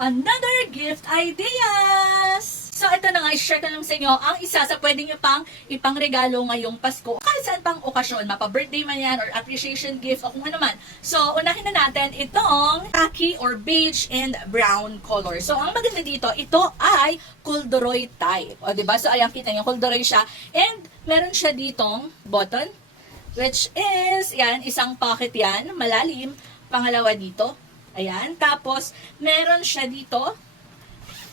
another gift ideas! So, ito na nga, i-share ko lang sa inyo ang isa sa pwede nyo pang ipangregalo ngayong Pasko. Kahit saan pang okasyon, mapa-birthday man yan, or appreciation gift, o kung ano man. So, unahin na natin itong khaki or beige and brown color. So, ang maganda dito, ito ay corduroy type. O, diba? So, ayan, kita nyo, corduroy siya. And, meron siya ditong button, which is, yan, isang pocket yan, malalim. Pangalawa dito, ayan. Tapos, meron siya dito,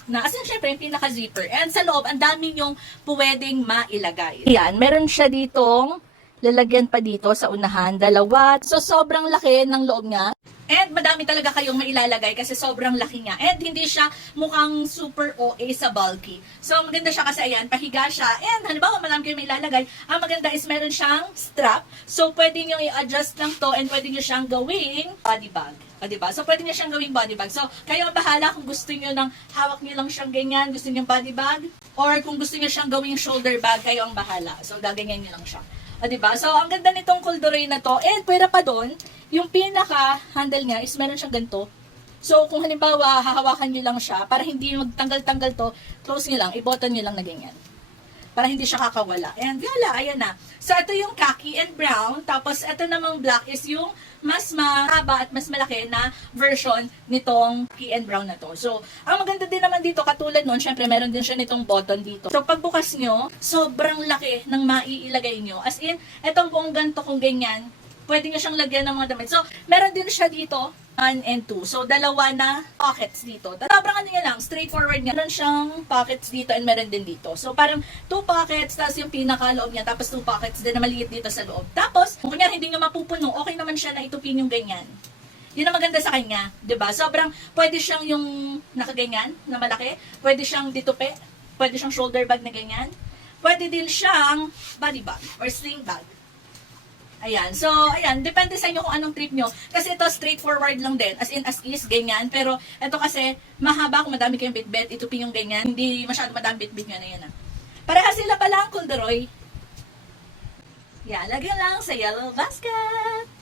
na as in, syempre, yung pinaka-zipper. And sa loob, ang dami yung pwedeng mailagay. Ayan, meron siya ditong lalagyan pa dito sa unahan, dalawa. So, sobrang laki ng loob niya. And madami talaga kayong mailalagay kasi sobrang laki niya. And hindi siya mukhang super OA sa bulky. So, maganda siya kasi ayan, pahiga siya. And halimbawa, marami kayong mailalagay. Ang maganda is meron siyang strap. So, pwede nyo i-adjust lang to and pwede nyo siyang gawing body bag. O, diba? So, pwede nyo siyang gawing body bag. So, kayo ang bahala kung gusto nyo ng hawak nyo lang siyang ganyan, gusto nyo body bag, or kung gusto nyo siyang gawing shoulder bag, kayo ang bahala. So, gaganyan nyo lang siya. O, diba? So, ang ganda nitong corduroy na to. And, pwera pa doon, yung pinaka-handle niya is meron siyang ganito. So, kung halimbawa, hahawakan nyo lang siya, para hindi magtanggal-tanggal to, close nyo lang, i-button nyo lang na ganyan. Para hindi siya kakawala. And, wala, ayan na. So, ito yung khaki and brown. Tapos, ito namang black is yung mas mahaba at mas malaki na version nitong khaki and brown na to. So, ang maganda din naman dito, katulad nun, syempre, meron din siya nitong button dito. So, pagbukas nyo, sobrang laki ng maiilagay nyo. As in, etong buong ganito kung ganyan, pwede nyo siyang lagyan ng mga damit. So, meron din siya dito, 1 and 2. So, dalawa na pockets dito. Sobrang ano lang, straightforward nga. Meron siyang pockets dito and meron din dito. So, parang 2 pockets, tapos yung pinaka-loob niya, tapos 2 pockets din na maliit dito sa loob. Tapos, kung kunyari hindi nyo mapupuno, okay naman siya na itupin yung ganyan. Yun ang maganda sa kanya, 'di ba? Sobrang pwede siyang yung nakaganyan na malaki, pwede siyang ditupi, pwede siyang shoulder bag na ganyan. Pwede din siyang body bag or sling bag. Ayan. So, ayan. Depende sa inyo kung anong trip nyo. Kasi ito, straightforward lang din. As in, as is, ganyan. Pero, ito kasi, mahaba kung madami kayong bitbit. Itupin yung ganyan. Hindi masyado madami bitbit nyo na yan. Parehas sila pala ang corduroy. Yan. Lagyan lang sa yellow basket.